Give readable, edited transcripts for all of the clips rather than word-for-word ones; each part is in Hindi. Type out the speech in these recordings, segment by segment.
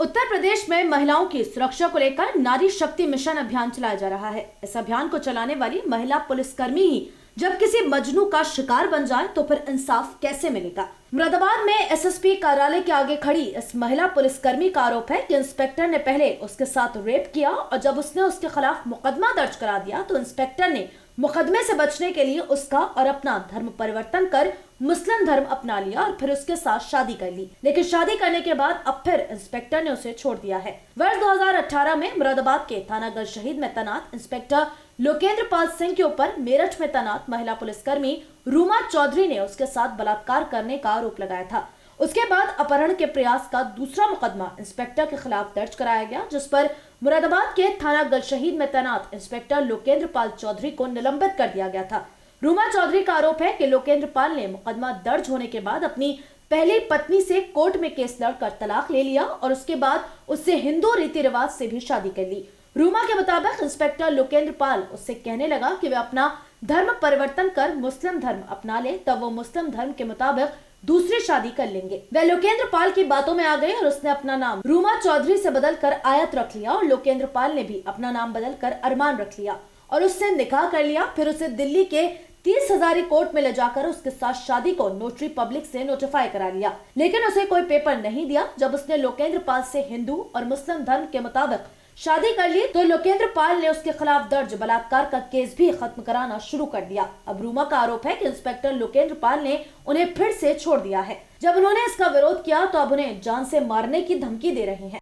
उत्तर प्रदेश में महिलाओं की सुरक्षा को लेकर नारी शक्ति मिशन अभियान चलाया जा रहा है। इस अभियान को चलाने वाली महिला पुलिसकर्मी ही जब किसी मजनू का शिकार बन जाए तो फिर इंसाफ कैसे मिलेगा। मुरादाबाद में एसएसपी कार्यालय के आगे खड़ी इस महिला पुलिसकर्मी का आरोप है कि इंस्पेक्टर ने पहले उसके साथ रेप किया और जब उसने उसके खिलाफ मुकदमा दर्ज करा दिया तो इंस्पेक्टर ने मुकदमे से बचने के लिए उसका और अपना धर्म परिवर्तन कर मुस्लिम धर्म अपना लिया और फिर उसके साथ शादी कर ली। लेकिन शादी करने के बाद अब फिर इंस्पेक्टर ने उसे छोड़ दिया है। वर्ष 2018 में मुरादाबाद के थाना गलशहीद में तैनात इंस्पेक्टर लोकेंद्र पाल सिंह के ऊपर मेरठ में तैनात महिला पुलिसकर्मी रूमा चौधरी ने उसके साथ बलात्कार करने का आरोप लगाया था। उसके बाद अपहरण के प्रयास का दूसरा मुकदमा इंस्पेक्टर के खिलाफ दर्ज कराया गया, जिस पर मुरादाबाद के थाना गलशहीद में तैनात इंस्पेक्टर लोकेंद्र पाल चौधरी को निलंबित कर दिया गया था। रूमा चौधरी का आरोप है कि लोकेंद्र पाल ने मुकदमा दर्ज होने के बाद अपनी पहली पत्नी से कोर्ट में केस लड़कर तलाक ले लिया और उसके बाद उससे हिंदू रीति रिवाज से भी शादी कर ली। रूमा के मुताबिक इंस्पेक्टर लोकेंद्र पाल उससे कहने लगा कि वे अपना धर्म परिवर्तन कर मुस्लिम धर्म अपना ले, तब वो मुस्लिम धर्म के मुताबिक दूसरी शादी कर लेंगे। वह लोकेंद्र पाल की बातों में आ गए और उसने अपना नाम रूमा चौधरी से बदलकर आयत रख लिया और लोकेंद्र पाल ने भी अपना नाम बदलकर अरमान रख लिया और उससे निकाह कर लिया। फिर उसे दिल्ली के 30 हजारी कोर्ट में ले जाकर उसके साथ शादी को नोटरी पब्लिक से नोटिफाई करा लिया, लेकिन उसे कोई पेपर नहीं दिया। जब उसने लोकेंद्र पाल से हिंदू और मुस्लिम धर्म के मुताबिक शादी कर ली तो लोकेंद्र पाल ने उसके खिलाफ दर्ज बलात्कार का केस भी खत्म कराना शुरू कर दिया। अब रूमा का आरोप है कि इंस्पेक्टर लोकेंद्र पाल ने उन्हें फिर से छोड़ दिया है। जब उन्होंने इसका विरोध किया तो अब उन्हें जान से मारने की धमकी दे रहे हैं।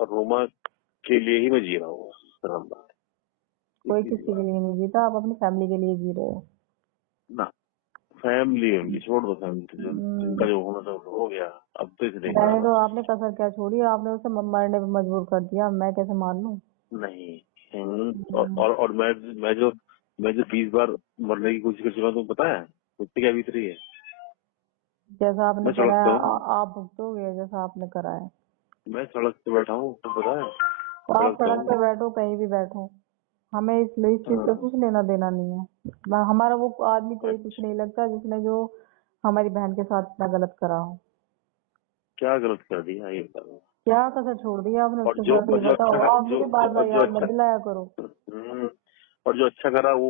रूमा के लिए ही मैं जी रहा हूँ। कोई किसी के लिए नहीं जीता, आप अपनी फैमिली के लिए जी रहे हो ना। फैमिली उनकी छोड़ दो, फैमिली जिनका जो होना था हो गया। अब तो इसे पहले तो आपने कसर क्या छोड़ी, आपने उसे मरने पे मजबूर कर दिया। मैं कैसे मान लूं? नहीं। और मैं जो 20 बार मरने की कोशिश कर चुका हूँ, तुम पता है मुझसे क्या बीत रही है। जैसा आपने कराया आप भुगतोगे, जैसा आपने कराया। मैं सड़क पे बैठा हूँ, तुम पता है। तो आप सड़क पे बैठो, कहीं भी बैठो, हमें इस चीज से कुछ लेना देना नहीं है। हमारा वो आदमी कोई कुछ नहीं लगता जिसने जो हमारी बहन के साथ इतना गलत करा हो। क्या गलत कर दिया ये बताओ। क्या कसर छोड़ दिया आपने उसके साथ, ये बताओ। आप मुझे बात बात याद मत दिलाया करो। और जो अच्छा करा वो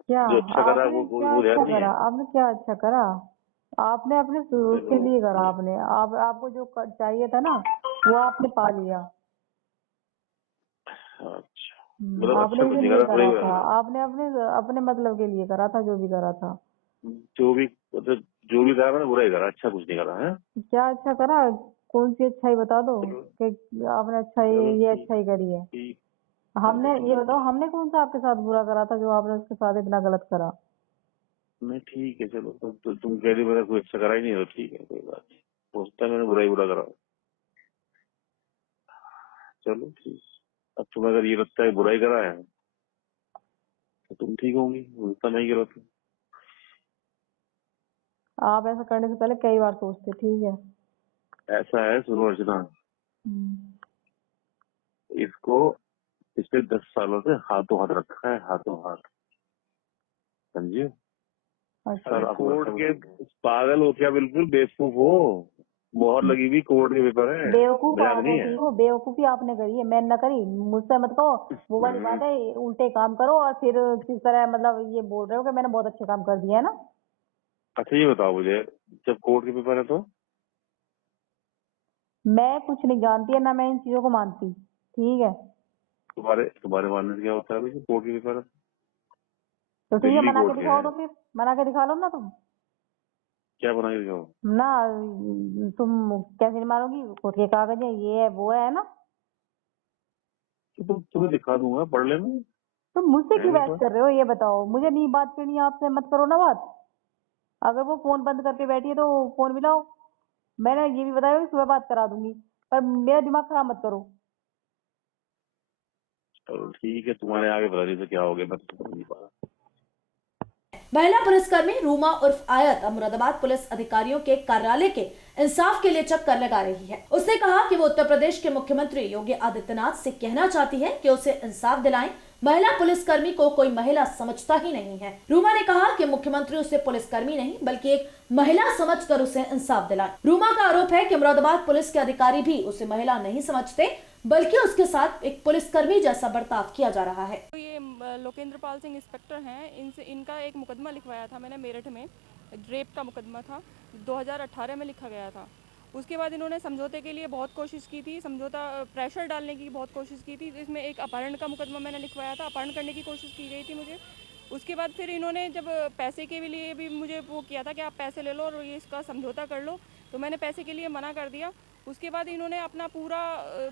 क्या जो अच्छा करा वो अच्छा करा आपने? क्या अच्छा करा आपने? अपने उसके लिए करा आपने। आपको जो चाहिए था ना वो आपने पा लिया। अच्छा, आपने इसे लिए करा था, आपने अपने मतलब के लिए करा था जो भी करा था। जो भी करा मैंने बुरा ही करा, अच्छा कुछ नहीं करा है। क्या अच्छा करा? कौन सी अच्छाई बता दो कि आपने अच्छाई ये अच्छाई करी है। हमने ये बताओ, हमने कौन सा आपके साथ बुरा करा था जो आपने उसके साथ इतना गलत करा? नहीं ठीक है चलो, तो तुम कह रही मैंने कोई अच्छा करा ही नहीं, तो ठीक है कोई बात नहीं। सोचता मैंने बुरा करा, चलो ठीक। अब तुम्हें अगर ये लगता है बुराई करा है तो तुम ठीक होंगी, उल्टा नहीं करा तुम। आप ऐसा करने से पहले कई बार सोचते। ठीक है ऐसा है, सुनो अर्चना, इसको पिछले 10 सालों से हाथों हाथ रखा है, हाथों हाथ, समझिए। अच्छा। कोर्ट के पागल हो क्या? बिल्कुल बेवकूफ हो। मोहर लगी हुई कोर्ट के पेपर है। बेवकूफ आप हो, बेवकूफी आपने करी है, मैंने न करी। मुझसे मत कहो वो वाली बात है, उल्टे काम करो और फिर किस तरह मतलब ये बोल रहे हो कि मैंने बहुत अच्छे काम कर दिया है ना। अच्छा ये बताओ मुझे, जब कोर्ट के पेपर है तो मैं कुछ नहीं जानती है, ना मैं इन चीजों को मानती। ठीक है, तुम्हारे मानने से क्या होता है? कोर्ट के पेपर है तो ठीक है, मना के दिखाओ। तो फिर मना के दिखा लो ना तुम। क्या बना के दिखाओ? ना तुम कैसे नहीं मारोगी? कोर्ट के कागज है, ये है वो है ना। तुम्हें दिखा दूंगा, पढ़ लेना। तुम मुझसे क्यों बहस कर रहे हो ये बताओ? मुझे नहीं बात करनी, आपसे मत करो ना बात। अगर वो फोन बंद करके बैठी है तो फोन मिलाओ। मैंने ये भी बताया कि सुबह बात करा दूंगी, पर मेरा दिमाग खराब मत करो। चलो ठीक है, तुम्हारे आगे पता नहीं तो क्या हो गया, मैं तो नहीं पा। महिला पुलिसकर्मी रूमा उर्फ आयत मुरादाबाद पुलिस अधिकारियों के कार्यालय के इंसाफ के लिए चक्कर लगा रही है। उसने कहा कि वो उत्तर प्रदेश के मुख्यमंत्री योगी आदित्यनाथ से कहना चाहती है कि उसे इंसाफ दिलाएं। महिला पुलिसकर्मी को कोई महिला समझता ही नहीं है। रूमा ने कहा कि मुख्यमंत्री उसे पुलिसकर्मी नहीं बल्कि एक महिला समझकर उसे इंसाफ दिलाए। रूमा का आरोप है कि मुरादाबाद पुलिस के अधिकारी भी उसे महिला नहीं समझते बल्कि उसके साथ एक पुलिसकर्मी जैसा बर्ताव किया जा रहा है। ये लोकेंद्र पाल सिंह इंस्पेक्टर हैं, इनका एक मुकदमा लिखवाया था मैंने मेरठ में, रेप का मुकदमा था, 2018 में लिखा गया था। उसके बाद इन्होंने समझौते के लिए बहुत कोशिश की थी, समझौता प्रेशर डालने की बहुत कोशिश की थी। इसमें एक अपहरण का मुकदमा मैंने लिखवाया था, अपहरण करने की कोशिश की गई थी मुझे। उसके बाद फिर इन्होंने जब पैसे के लिए भी मुझे वो किया था कि आप पैसे ले लो और ये इसका समझौता कर लो, तो मैंने पैसे के लिए मना कर दिया। उसके बाद इन्होंने अपना पूरा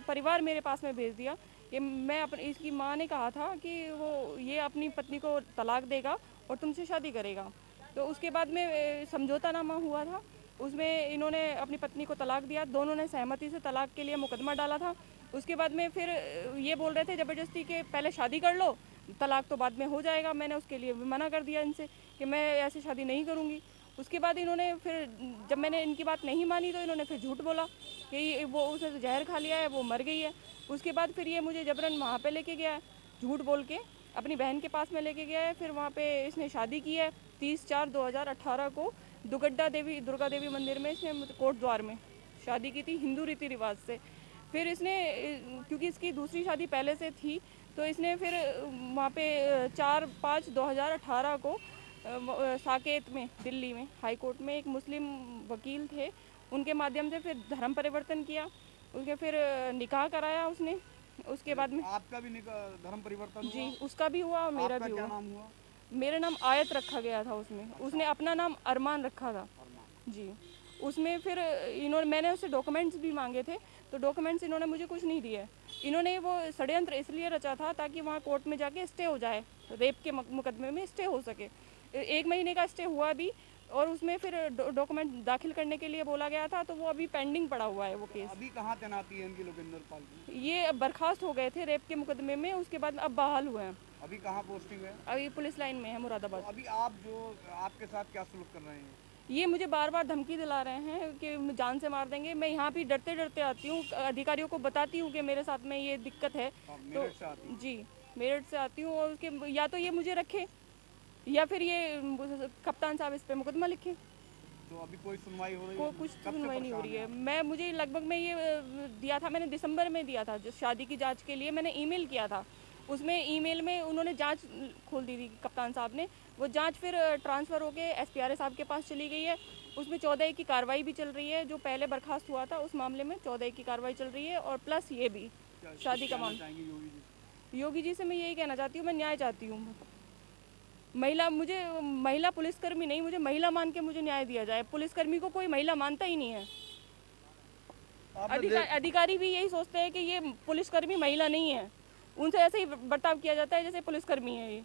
परिवार मेरे पास में भेज दिया कि मैं इसकी माँ ने कहा था कि वो ये अपनी पत्नी को तलाक देगा और तुमसे शादी करेगा। तो उसके बाद में समझौता नामा हुआ था, उसमें इन्होंने अपनी पत्नी को तलाक दिया, दोनों ने सहमति से तलाक के लिए मुकदमा डाला था। उसके बाद में फिर ये बोल रहे थे ज़बरदस्ती के पहले शादी कर लो, तलाक तो बाद में हो जाएगा। मैंने उसके लिए मना कर दिया इनसे कि मैं ऐसे शादी नहीं करूँगी। उसके बाद इन्होंने फिर जब मैंने इनकी बात नहीं मानी तो इन्होंने फिर झूठ बोला कि वो उसने तो जहर खा लिया है, वो मर गई है। उसके बाद फिर ये मुझे जबरन वहाँ पे लेके गया है, झूठ बोल के अपनी बहन के पास में लेके गया है। फिर वहाँ पे इसने शादी की है 30/4/2018 को दुर्गा देवी मंदिर में इसने कोट द्वार में शादी की थी, हिंदू रीति रिवाज से। फिर इसने क्योंकि इसकी दूसरी शादी पहले से थी तो इसने फिर वहाँ पे 4/5/2018 को साकेत में दिल्ली में हाई कोर्ट में एक मुस्लिम वकील थे, उनके माध्यम से फिर धर्म परिवर्तन किया, उसके फिर निकाह कराया उसने। उसके बाद में आपका भी धर्म परिवर्तन जी हुआ? उसका भी हुआ और मेरा आपका भी क्या हुआ। नाम हुआ? मेरा नाम आयत रखा गया था उसमें, उसने अपना नाम अरमान रखा था जी। उसमें फिर मैंने उससे डॉक्यूमेंट्स भी मांगे थे, तो डॉक्यूमेंट्स इन्होंने मुझे कुछ नहीं दिए। इन्होंने वो षड्यंत्र इसलिए रचा था ताकि वहाँ कोर्ट में जाके स्टे हो जाए, रेप के मुकदमे में स्टे हो सके। 1 महीने का स्टे हुआ भी और उसमें फिर डॉक्यूमेंट दाखिल करने के लिए बोला गया था, तो वो अभी पेंडिंग पड़ा हुआ है वो केस। अभी कहाँ तैनाती है इनकी लोकेंद्र पाल की? ये अब बर्खास्त हो गए थे रेप के मुकदमे में, उसके बाद अब बहाल हुए हैं। अभी कहाँ पोस्टिंग है? अभी पुलिस लाइन में है मुरादाबाद। तो अभी आप जो आपके साथ क्या सलूक कर रहे हैं? ये मुझे बार बार धमकी दिला रहे हैं कि जान से मार देंगे। मैं यहाँ भी डरते डरते आती हूँ, अधिकारियों को बताती हूँ कि मेरे साथ में ये दिक्कत है। मेरठ से आती हैं? जी मेरठ से आती हूँ, और उसके या तो ये मुझे रखे या फिर ये कप्तान साहब इस पे मुकदमा लिखे। तो अभी कोई सुनवाई हो रही है? कुछ कब से सुनवाई नहीं हो रही है। परेशान मुझे लगभग में ये दिया था, मैंने दिसंबर में दिया था, जो शादी की जांच के लिए मैंने ईमेल किया था। उसमें ईमेल में उन्होंने जांच खोल दी थी कप्तान साहब ने। वो जांच फिर ट्रांसफ़र होके SPRA साहब के पास चली गई है। उसमें 14A की कार्रवाई भी चल रही है, जो पहले बर्खास्त हुआ था उस मामले में 14A की कार्रवाई चल रही है, और प्लस ये भी शादी का मामला। योगी जी से मैं यही कहना चाहती हूँ, मैं न्याय चाहती हूँ। मुझे महिला पुलिसकर्मी नहीं, मुझे महिला मान के मुझे न्याय दिया जाए। पुलिसकर्मी को कोई महिला मानता ही नहीं है। अधिकारी भी यही सोचते हैं कि ये पुलिसकर्मी महिला नहीं है, उनसे ऐसे ही बर्ताव किया जाता है जैसे पुलिसकर्मी है ये।